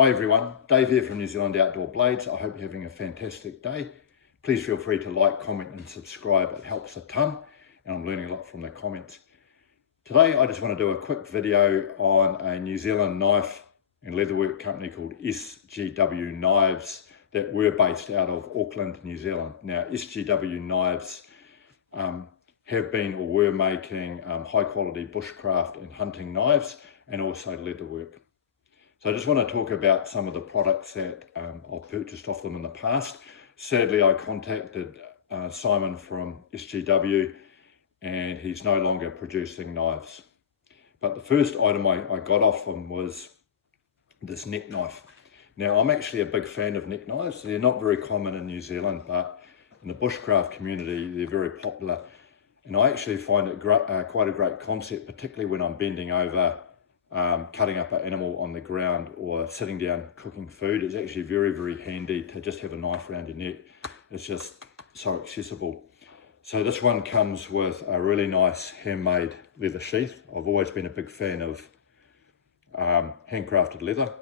Hi everyone, Dave here from New Zealand Outdoor Blades. I hope you're having a fantastic day. Please feel free to like, comment and subscribe. It helps a ton and I'm learning a lot from the comments. Today I just want to do a quick video on a New Zealand knife and leatherwork company called SGW Knives that were based out of Auckland, New Zealand. Now SGW Knives have been or were making high quality bushcraft and hunting knives and also leatherwork. So I just want to talk about some of the products that I've purchased off them in the past. Sadly, I contacted Simon from SGW and he's no longer producing knives. But the first item I got off him was this neck knife. Now, I'm actually a big fan of neck knives. They're not very common in New Zealand, but in the bushcraft community, they're very popular. And I actually find it quite a great concept, particularly when I'm bending over cutting up an animal on the ground or sitting down cooking food. It's actually very, very handy to just have a knife around your neck. It's just so accessible. So this one comes with a really nice handmade leather sheath. I've always been a big fan of handcrafted leather.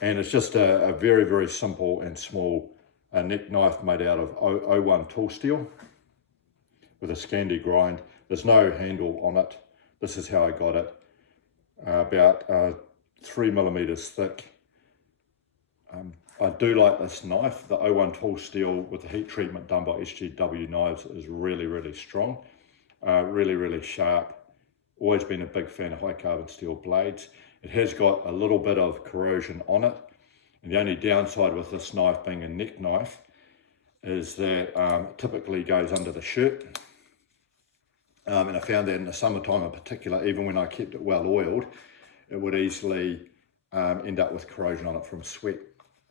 And it's just a very, very simple and small neck knife made out of 01 tool steel with a Scandi grind. There's no handle on it. This is how I got it. About 3 millimeters thick. I do like this knife. The 01 tool steel with the heat treatment done by SGW Knives is really, really strong. Really, really sharp. Always been a big fan of high carbon steel blades. It has got a little bit of corrosion on it. And the only downside with this knife being a neck knife is that it typically goes under the shirt. And I found that in the summertime in particular, even when I kept it well oiled, it would easily end up with corrosion on it from sweat.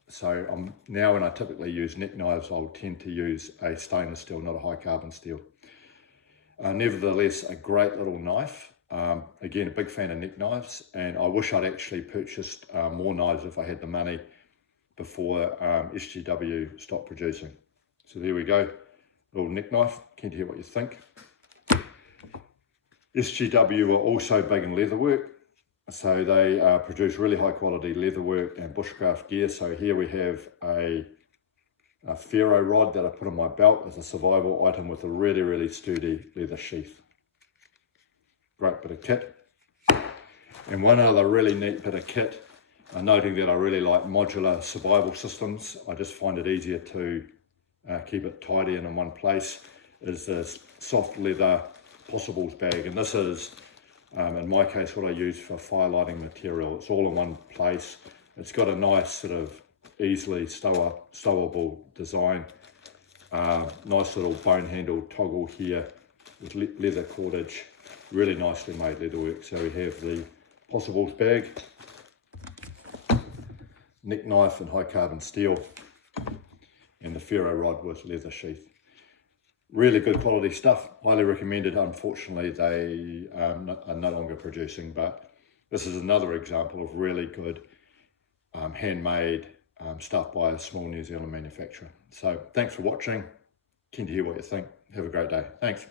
So now when I typically use neck knives, I'll tend to use a stainless steel, not a high carbon steel. Nevertheless, a great little knife. Again, a big fan of neck knives, and I wish I'd actually purchased more knives if I had the money before SGW stopped producing. So there we go, little neck knife. Keen to hear what you think. SGW are also big in leatherwork, so they produce really high quality leatherwork and bushcraft gear. So here we have a ferro rod that I put on my belt as a survival item with a really, really sturdy leather sheath. Great bit of kit. And one other really neat bit of kit, noting that I really like modular survival systems, I just find it easier to keep it tidy and in one place, is this soft leather possibles bag. And this is, in my case, what I use for fire lighting material. It's all in one place. It's got a nice sort of easily stowable design. Nice little bone handle toggle here with leather cordage. Really nicely made leatherwork. So we have the possibles bag, neck knife in high carbon steel, and the ferro rod with leather sheath. Really good quality stuff, highly recommended. Unfortunately, they are no longer producing, but this is another example of really good handmade stuff by a small New Zealand manufacturer. So thanks for watching. Keen to hear what you think. Have a great day. Thanks.